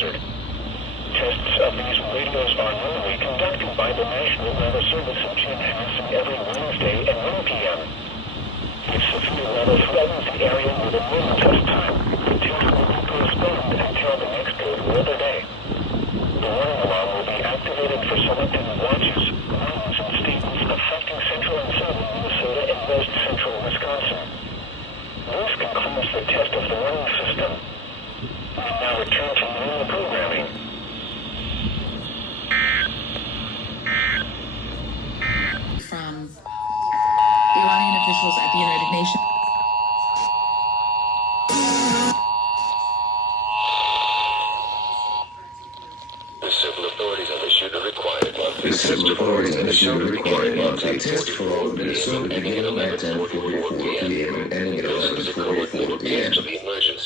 hazard. Tests of these radios are normally conducted by the National Weather Service in Chanhassen every Wednesday at 1 p.m. If severe weather threatens the area with a normal test time, the test will be postponed until the next good weather day. The warning alarm will be activated for selected watches, winds, and stations affecting central and southern Minnesota and west central Wisconsin. This concludes the test of the warning system. We now return to normal programming. From Iranian officials at the United Nations. The civil authorities have issued a required monthly test for all of Minnesota beginning at 10:44 p.m. and ending at 11:44 p.m.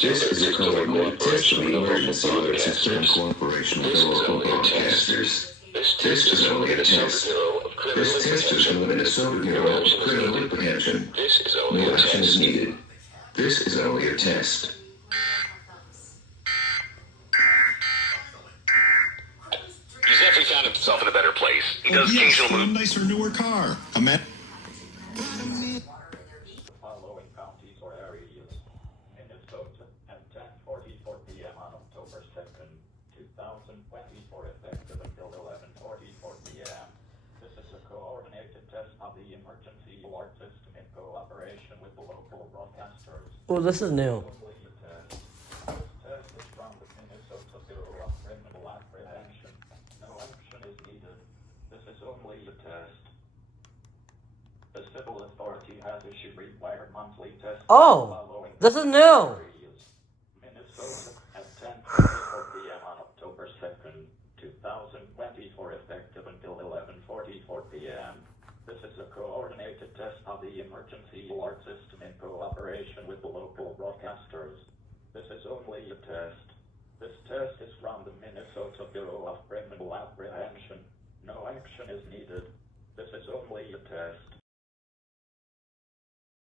This is a coordinated test of the Emergency Alert System cooperation with the local broadcasters. This test is only a test. This test is from the Minnesota Bureau of Criminal Apprehension. No action is needed. This is only a test. Giuseppe found himself in a better place. He does occasional for a moves. nicer, newer car. Following counties or areas: Minnesota at 10:44 p.m. on October 2nd, 2024, effective until 11:44 p.m. This is a coordinated test of the emergency alert system in cooperation with the local broadcasters. Oh, this is new. This test is from the Minnesota Bureau of Criminal Apprehension. No action is needed. This is only a test. The civil authority has issued required monthly tests. Oh, this is new. Minnesota at 10:44 p.m. on October 2nd, 2024, effective until 11:44 p.m. This is a coordinated test of the emergency alert system in cooperation with the local broadcasters. This is only a test. This test is from the Minnesota Bureau of Criminal Apprehension. No action is needed. This is only a test.